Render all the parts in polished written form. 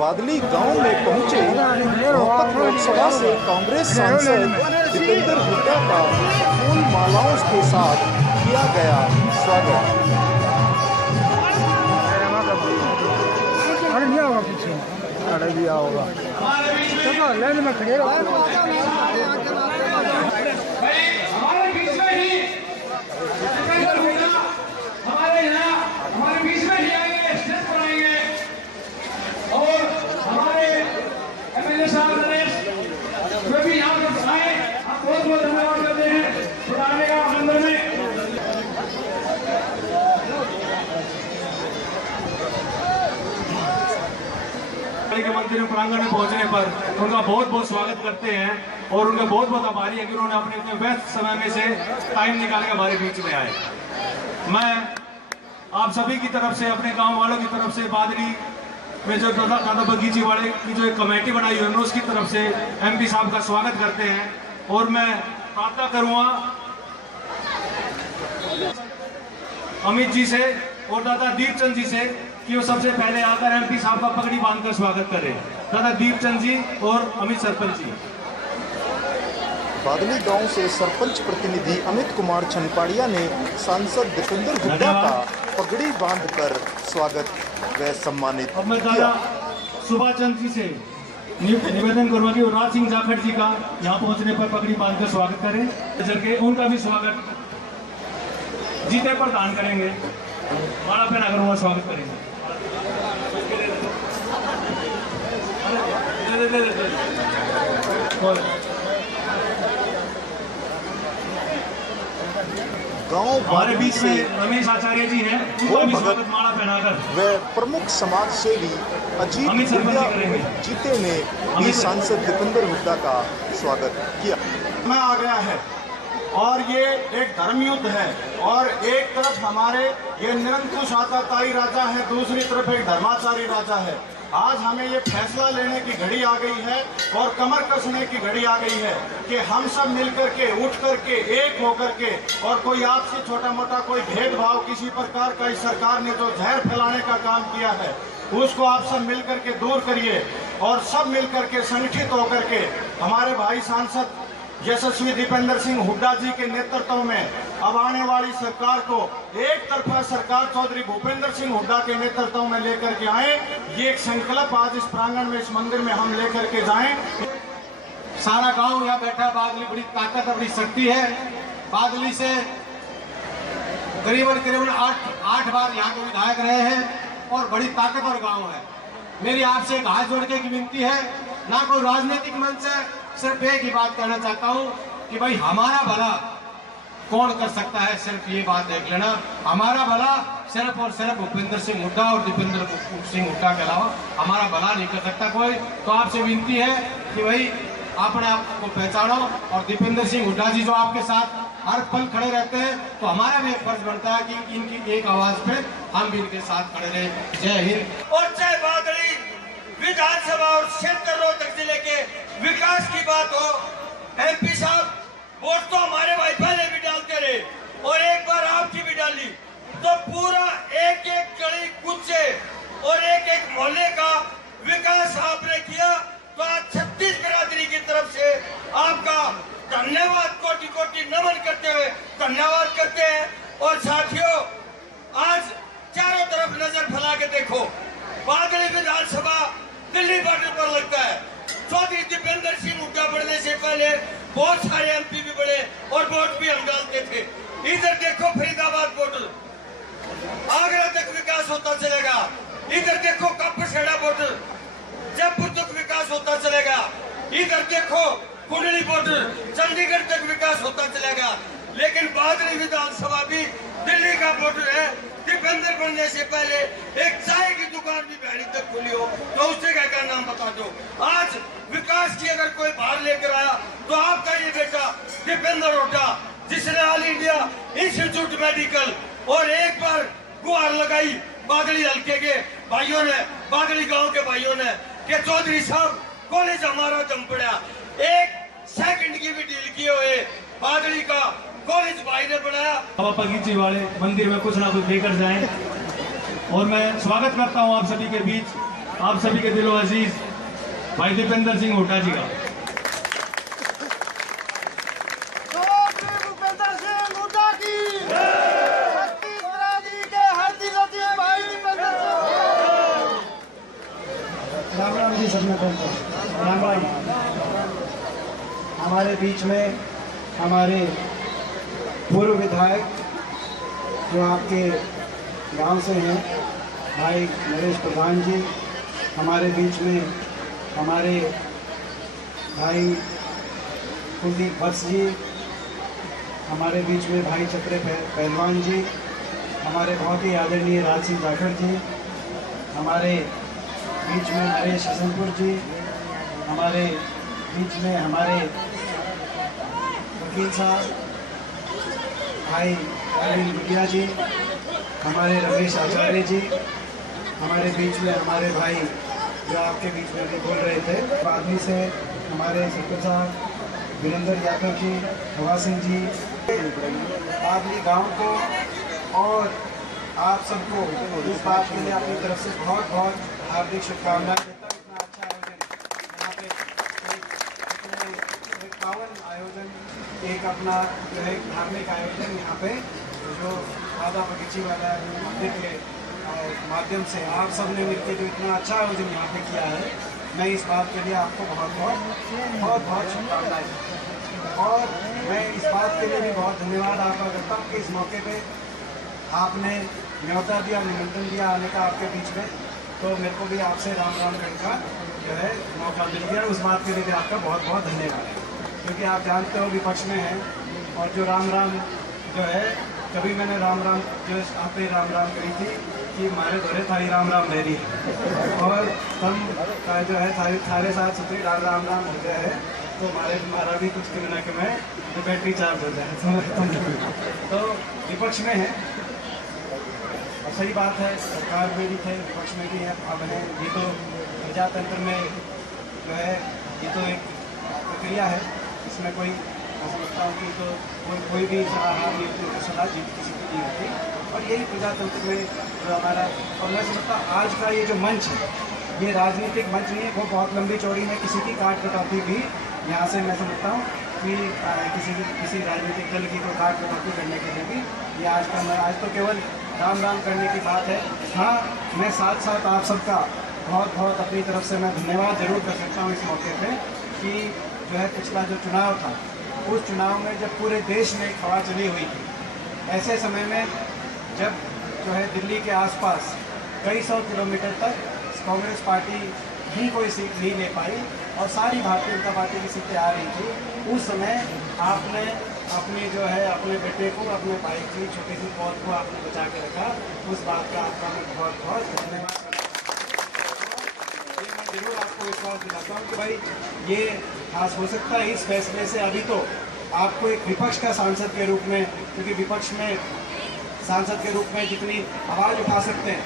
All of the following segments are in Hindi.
बादली गांव में पहुंचे रोहतक लोकसभा से कांग्रेस सांसद दीपेंद्र हुड्डा का फूल मालाओं के साथ किया गया स्वागत। अरे दिया होगा लाइन में खड़े के मंदिर प्रांगण में पहुंचने पर उनका बहुत बहुत स्वागत करते हैं और उनका बहुत बहुत आभारी है कि उन्होंने अपने इतने व्यस्त समय में से टाइम निकाल के हमारे बीच में आए। मैं आप सभी की तरफ से, अपने गांव वालों की तरफ से, बादली में जो दादा बगीची वाले की जो एक कमेटी बनाई हुई है उसकी तरफ से एमपी साहब का स्वागत करते हैं। और मैं प्रार्थना करूंगा अमित जी से और दादा दीपचंद जी से कि वो सबसे पहले आकर एमपी साहब का पगड़ी बांधकर स्वागत करें। दादा दीपचंद जी और अमित सरपंच जी। बादली गांव से सरपंच प्रतिनिधि अमित कुमार छनपाड़िया ने सांसद दीपेंद्र हुड्डा का पगड़ी बांधकर स्वागत व सम्मानित अब मैं दादा सुभाष चंद्र जी से निवेदन करूंगा कि राज सिंह जाखड़ जी का यहाँ पहुंचने पर पगड़ी बांधकर स्वागत करें। जबकि उनका भी स्वागत जीते पर दान करेंगे, माला पहना कर उनका स्वागत करेंगे। गांव हमारे बीच में रमेश आचार्य जी हैं, उनका भी स्वागत माला पहनाकर व प्रमुख समाज सेवी अजीत जीते ने भी सांसद दीपेंद्र हुड्डा का स्वागत किया। में आ गया है और ये एक धर्म युद्ध है और एक तरफ हमारे ये निरंकुश आताताई राजा है, दूसरी तरफ एक धर्माचारी राजा है। आज हमें ये फैसला लेने की घड़ी आ गई है और कमर कसने की घड़ी आ गई है कि हम सब मिलकर के, उठ करके, एक होकर के, और कोई आपसी छोटा मोटा कोई भेदभाव किसी प्रकार का इस सरकार ने जो जहर फैलाने का काम किया है उसको आप सब मिलकर के दूर करिए और सब मिलकर के संगठित होकर के हमारे भाई सांसद यशस्वी दीपेंद्र सिंह हुड्डा जी के नेतृत्व में अब आने वाली सरकार को एक तरफा सरकार चौधरी भूपेंद्र सिंह हुड्डा के नेतृत्व में लेकर के आए। ये एक संकल्प आज इस प्रांगण में, इस मंदिर में हम लेकर के जाएं। सारा गांव यहाँ बैठा। बादली बड़ी ताकत और बड़ी शक्ति है। बादली से करीबन 8 बार यहाँ के विधायक रहे हैं और बड़ी ताकतवर गांव है। मेरी आपसे एक हाथ जोड़ के की विनती है, ना कोई राजनीतिक मंच है, सिर्फ एक ही बात कहना चाहता हूँ कि भाई हमारा भला कौन कर सकता है, सिर्फ ये बात देख लेना। हमारा भला सिर्फ और सिर्फ भूपेंद्र सिंह हुड्डा और दीपेंद्र सिंह हुड्डा के अलावा हमारा भला नहीं कर सकता कोई। तो आपसे विनती है कि भाई अपने आप को पहचानो और दीपेंद्र सिंह हुड्डा जी जो आपके साथ हर पल खड़े रहते हैं, तो हमारा भी एक फर्ज बनता है कि इनकी एक आवाज पे हम भी इनके साथ खड़े रहे। जय हिंद। और चाहे बादली विधानसभा और क्षेत्र रोहतक जिले के विकास की बात हो, एमपी साहब वोट तो हमारे भाई पहले भी डालते रहे और एक बार आपकी भी डाली, तो पूरा एक एक गली कुचे और एक एक मोहल्ले का विकास आपने किया। तो आज 36 बिरादरी की तरफ से आपका धन्यवाद, कोटि कोटि नमन करते हुए धन्यवाद करते हैं। और साथियों, आज चारों तरफ नजर फैला के देखो, बादली विधानसभा दिल्ली बॉर्डर पर लगता है। चौधरी दीपेंद्र सिंह हुड्डा बढ़ने से पहले बहुत सारे एमपी भी बढ़े और वोट भी हम डालते थे। इधर देखो फरीदाबाद बॉर्डर, आगरा तक विकास होता चलेगा। इधर देखो कापड़खेड़ा बॉर्डर, जयपुर तक विकास होता चलेगा। इधर देखो कुंडली बॉर्डर, चंडीगढ़ तक विकास होता चलेगा। लेकिन बादली विधानसभा भी दिल्ली का बॉर्डर है। दीपेंद्र बनने से पहले एक चाय की दुकान भी बहरी तक खुली हो तो उस जगह का नाम बता दो। आज विकास की अगर कोई बाहर लेकर आया तो आपका ये बेटा दीपेंद्र हुड्डा, जिसने ऑल इंडिया इंस्टीट्यूट मेडिकल और एक बार गुहार लगाई बादली हल्के के भाइयों ने, बादली गांव के भाइयों ने, कि चौधरी साहब कॉलेज हमारा जम पड़ा। एक सेकंड की भी डील किए हुए बादली का कॉलेज भाई ने बनाया। बाबा बगीची वाले मंदिर में कुछ ना कुछ लेकर जाएं और मैं स्वागत करता हूं आप सभी के बीच। आप सभी के दिलो अजीज भाई दीपेंद्र सिंह हुड्डा जी का। भूपेंद्र सिंह हुड्डा की छत्तीसगढ़ के हार्दिक अजीज भाई दीपेंद्र सिंह। राम राम जी सबने बोलते राम राम। हमारे बीच में हमारे पूर्व विधायक जो आपके गांव से हैं भाई नरेश प्रधान जी, हमारे बीच में हमारे भाई कुलदीप वत्स जी, हमारे बीच में भाई चक्रे पहलवान जी, हमारे बहुत ही आदरणीय राज सिंह जाखड़ जी, हमारे बीच में नरेश हसनपुर जी, हमारे बीच में हमारे वकील साहब भाई अरविंद गुटिया जी, हमारे रमेश आचार्य जी, हमारे बीच में हमारे भाई जो आपके बीच में भी बोल रहे थे बादली से हमारे सरपंच साहब वीरेंद्र यादव जी, हवा सिंह जी, बादली गांव को और आप सबको इस बात के लिए अपनी तरफ से बहुत बहुत हार्दिक शुभकामनाएं देता हूं। इतना अच्छा आयोजन यहाँ पे एक पावन आयोजन, एक अपना जो है धार्मिक आयोजन यहाँ पे जो दादा बगीची वाला मंदिर के माध्यम से आप सब ने मिलकर जो इतना अच्छा आयोजन यहाँ पे किया है, मैं इस बात के लिए आपको बहुत बहुत शुभकामनाएं। और मैं इस बात के लिए भी बहुत धन्यवाद आपका करता हूँ कि इस मौके पे आपने न्योता दिया, निमंत्रण दिया आने का आपके बीच में, तो मेरे को भी आपसे राम राम कहने का जो है मौका मिल गया। उस बात के लिए भी आपका बहुत बहुत धन्यवाद है, क्योंकि आप जानते हो विपक्ष में हैं और जो राम राम जो है कभी मैंने राम राम जो आप पे राम राम करी थी कि मारे धोरे थारी राम राम ले रही है और हम का जो है थारे साथ सुथरी राम राम हो गया है, तो हमारा भी कुछ कहना कि मैं तो बैटरी चार्ज हो जाए तो विपक्ष में है और सही बात है, सरकार में भी थे विपक्ष में भी है, अब है। ये तो प्रजातंत्र में जो है ये तो एक प्रक्रिया है, इसमें कोई मैं समझता हूँ कि तो कोई भी सलाह जीत किसी की नहीं होती और यही प्रजातंत्र में जो हमारा। और मैं समझता हूँ आज का ये जो मंच है ये राजनीतिक मंच नहीं है, वो बहुत लंबी चौड़ी है, किसी की काट कटौती भी यहाँ से मैं समझता हूँ कि किसी राजनीतिक दल की कोई काट कटौती करने के लिए भी ये आज तो केवल राम राम करने की बात है। हाँ, मैं साथ साथ आप सबका बहुत अपनी तरफ से मैं धन्यवाद जरूर कर सकता हूँ इस मौके पे कि जो है पिछला जो चुनाव था उस चुनाव में जब पूरे देश में एक हवा चली हुई थी, ऐसे समय में जब जो है दिल्ली के आसपास कई सौ किलोमीटर तक कांग्रेस पार्टी ही कोई सीट नहीं ले पाई और सारी भारतीय जनता पार्टी की सीटें आ रही थी, उस समय आपने अपनी जो है अपने बेटे को, अपने भाई की छोटी सी पौध को आपने बचा के रखा। उस बात का आपका मैं बहुत धन्यवाद मैं जरूर आपको विश्वास दिलाता हूँ कि भाई ये खास हो सकता है इस फैसले से अभी तो आपको एक विपक्ष का सांसद के रूप में, क्योंकि विपक्ष में सांसद के रूप में जितनी आवाज़ उठा सकते हैं,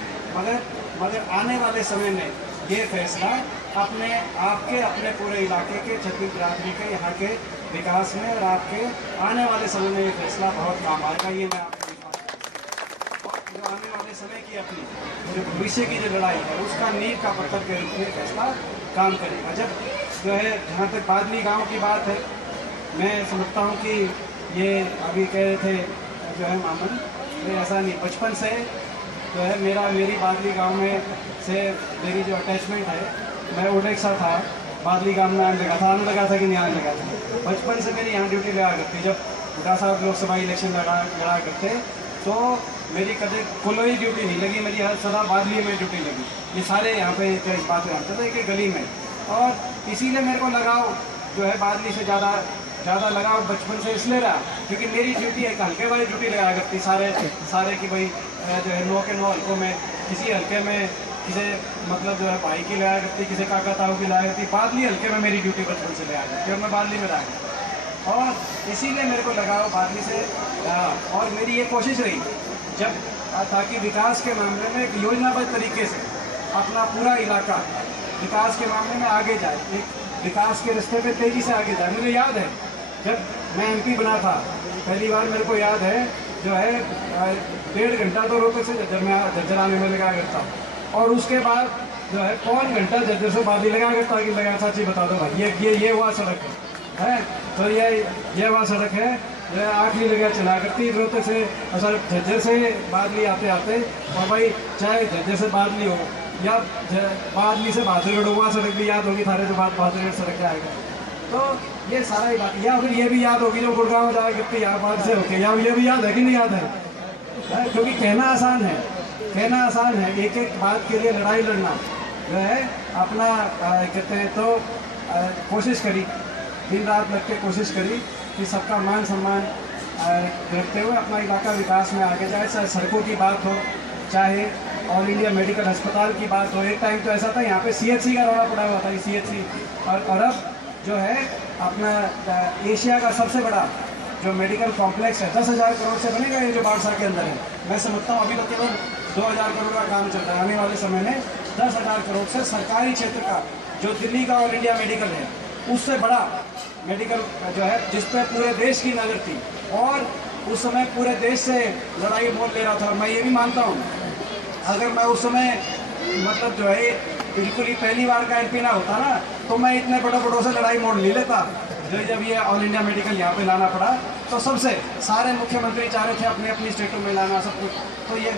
मगर आने वाले समय में ये फैसला अपने पूरे इलाके के छत्तीस बिरादरी के यहाँ के विकास में और आपके आने वाले समय में ये फैसला बहुत काम आएगा, ये मैं आपको विश्वास करता हूँ। और जो आने वाले समय की अपनी जो भविष्य की जो लड़ाई है उसका नींव का पत्थर के रूप में फैसला काम करेगा। जब जो है जहाँ तक बादली गाँव की बात है, मैं समझता हूँ कि ये अभी कह रहे थे जो है मामन, ऐसा नहीं, बचपन से जो है मेरी बादली गांव में से मेरी जो अटैचमेंट है, मैं ओडेक्सा था, बादली गांव में आने लगा था कि नहीं आने लगा था। बचपन से मेरी यहाँ ड्यूटी लगा करती, जब बुढ़ा साहब लोकसभा इलेक्शन लड़ा करते तो मेरी कभी कोई ड्यूटी नहीं लगी, मेरी हर सदा बादली में ड्यूटी लगी। ये सारे यहाँ पे इस बात जानते थे कि गली में, और इसीलिए मेरे को लगाव जो है बादली से ज़्यादा लगाव बचपन से इसलिए रहा क्योंकि मेरी ड्यूटी एक हल्के वाली ड्यूटी लगा करती सारे की भाई जो है 9 के 9 हल्कों में किसी हल्के में किसी मतलब जो है भाई की लगा करती, किसी काका ताऊ की लगा करती, बादली हल्के में मेरी ड्यूटी बचपन से लगा करती और मैं बादली में रहा और इसीलिए मेरे को लगाव बादली से। और मेरी ये कोशिश रही जब ताकि विकास के मामले में एक योजनाबद्ध तरीके से अपना पूरा इलाका विकास के मामले में आगे जाए, एक विकास के रास्ते पे तेज़ी से आगे जाए। मुझे याद है जब मैं MP बना था पहली बार, मेरे को याद है जो है 1.5 घंटा तो रोहतक से झज्जर आने में लगा करता और उसके बाद जो है कौन घंटा जल्दी से बात लगा के ताकि लगा चाची बता दो भाई ये हुआ सड़क है तो ये हुआ सड़क है जो आखिरी लगा चला करती रोते से असल झज्जर से बादली आते आते और भाई चाहे झज्जर से बादली हो या बादली से बहादुरगढ़ हुआ सड़क भी याद होगी थारे जो बात बहादुरगढ़ सड़क का आएगा तो ये सारा ही बात या फिर ये भी याद होगी जो गुड़गांव जाए कितनी यार बात से होके या ये भी याद है कि नहीं याद है क्योंकि कहना आसान है एक एक बात के लिए लड़ाई लड़ना जो है अपना कहते हैं तो कोशिश करी दिन रात लग के कोशिश करी कि सबका मान सम्मान रखते हुए अपना इलाका विकास में आगे जाए चाहे सड़कों की बात हो चाहे ऑल इंडिया मेडिकल अस्पताल की बात हो एक टाइम तो ऐसा था यहाँ पे CHC का रौला पड़ा हुआ था CHC और अब जो है अपना एशिया का सबसे बड़ा जो मेडिकल कॉम्प्लेक्स है 10,000 करोड़ से बनेगा ये जो बाड़सा के अंदर है मैं समझता हूँ अभी तक केवल 2,000 करोड़ का काम चल रहा है आने वाले समय में 10,000 करोड़ से सरकारी क्षेत्र का जो दिल्ली का ऑल इंडिया मेडिकल है उससे बड़ा मेडिकल जो है जिस पर पूरे देश की नज़र थी और उस समय पूरे देश से लड़ाई मोल ले रहा था और मैं ये भी मानता हूँ अगर मैं उस समय मतलब जो है बिल्कुल ही पहली बार का MP ना होता ना तो मैं इतने बड़ों से लड़ाई मोड़ ले लेता जो जब ये ऑल इंडिया मेडिकल यहाँ पे लाना पड़ा तो सबसे सारे मुख्यमंत्री चाह रहे थे अपने अपनी स्टेटों में लाना सब कुछ तो ये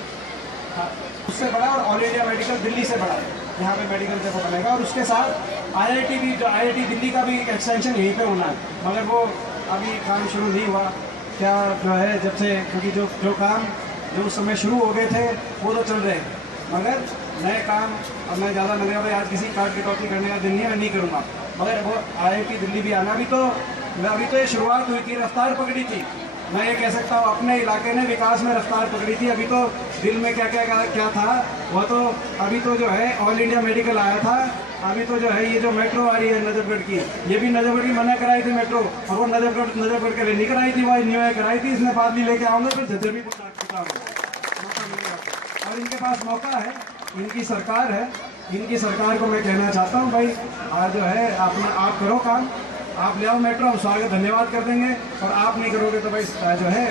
उससे बड़ा और ऑल इंडिया मेडिकल दिल्ली से बड़ा यहाँ पे मेडिकल देखो बनेगा और उसके साथ IIT भी जो IIT दिल्ली का भी एक्सटेंशन यहीं पे होना है मगर वो अभी काम शुरू नहीं हुआ क्या जो है जब से क्योंकि जो काम जो उस समय शुरू हो गए थे वो तो चल रहे हैं मगर नए काम और मैं ज़्यादा लग रहा भाई आज किसी कार्ड कटौती करने का दिन नहीं है मैं नहीं करूँगा मगर वो IIT दिल्ली भी आना अभी तो ये शुरुआत हुई थी रफ्तार पकड़ी थी मैं ये कह सकता हूँ अपने इलाके ने विकास में रफ्तार पकड़ी थी अभी तो दिल में क्या था वो तो अभी तो जो है ऑल इंडिया मेडिकल आया था अभी तो जो है ये जो मेट्रो आ रही है नजफगढ़ की ये भी नजफगढ़ की मना कराई थी मेट्रो और वो नजफगढ़ के लिए नहीं कराई थी वो न्यू कराई थी इसने बाद में लेके आऊँगा फिर झज्जर भी और इनके पास मौका है इनकी सरकार है इनकी सरकार को मैं कहना चाहता हूँ भाई आज जो है आप करो काम आप ले आओ मेट्रो हम स्वागत धन्यवाद कर देंगे और आप नहीं करोगे तो भाई जो है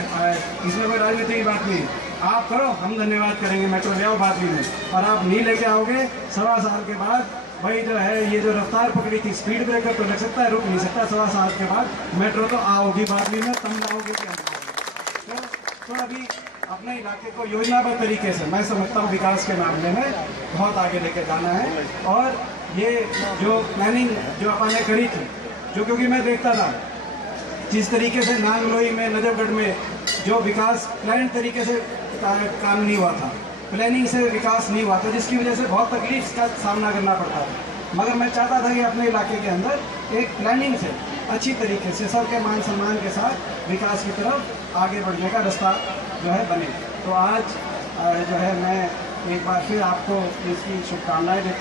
इसमें कोई राजनीति की बात नहीं आप करो हम धन्यवाद करेंगे मेट्रो ले आओ बात में और आप नहीं लेके आओगे 1.25 साल के बाद भाई जो है ये जो रफ्तार पकड़ी थी स्पीड ब्रेकर तो लग सकता है रुक नहीं सकता 1.25 साल के बाद मेट्रो तो आओगी बाद में तब लाओगे क्या तो अभी अपने इलाके को योजनाबद्ध तरीके से मैं समझता हूँ विकास के मामले में बहुत आगे लेके जाना है और ये जो प्लानिंग जो अपन ने करी थी जो क्योंकि मैं देखता था जिस तरीके से नांगलोई में नजफगढ़ में जो विकास प्लान तरीके से काम नहीं हुआ था प्लानिंग से विकास नहीं हुआ था जिसकी वजह से बहुत तकलीफ का सामना करना पड़ता था मगर मैं चाहता था कि अपने इलाके के अंदर एक प्लानिंग से अच्छी तरीके से सबके मान सम्मान के साथ विकास की तरफ आगे बढ़ने का रास्ता जो है बने तो आज जो है मैं एक बार फिर आपको इसकी शुभकामनाएं देता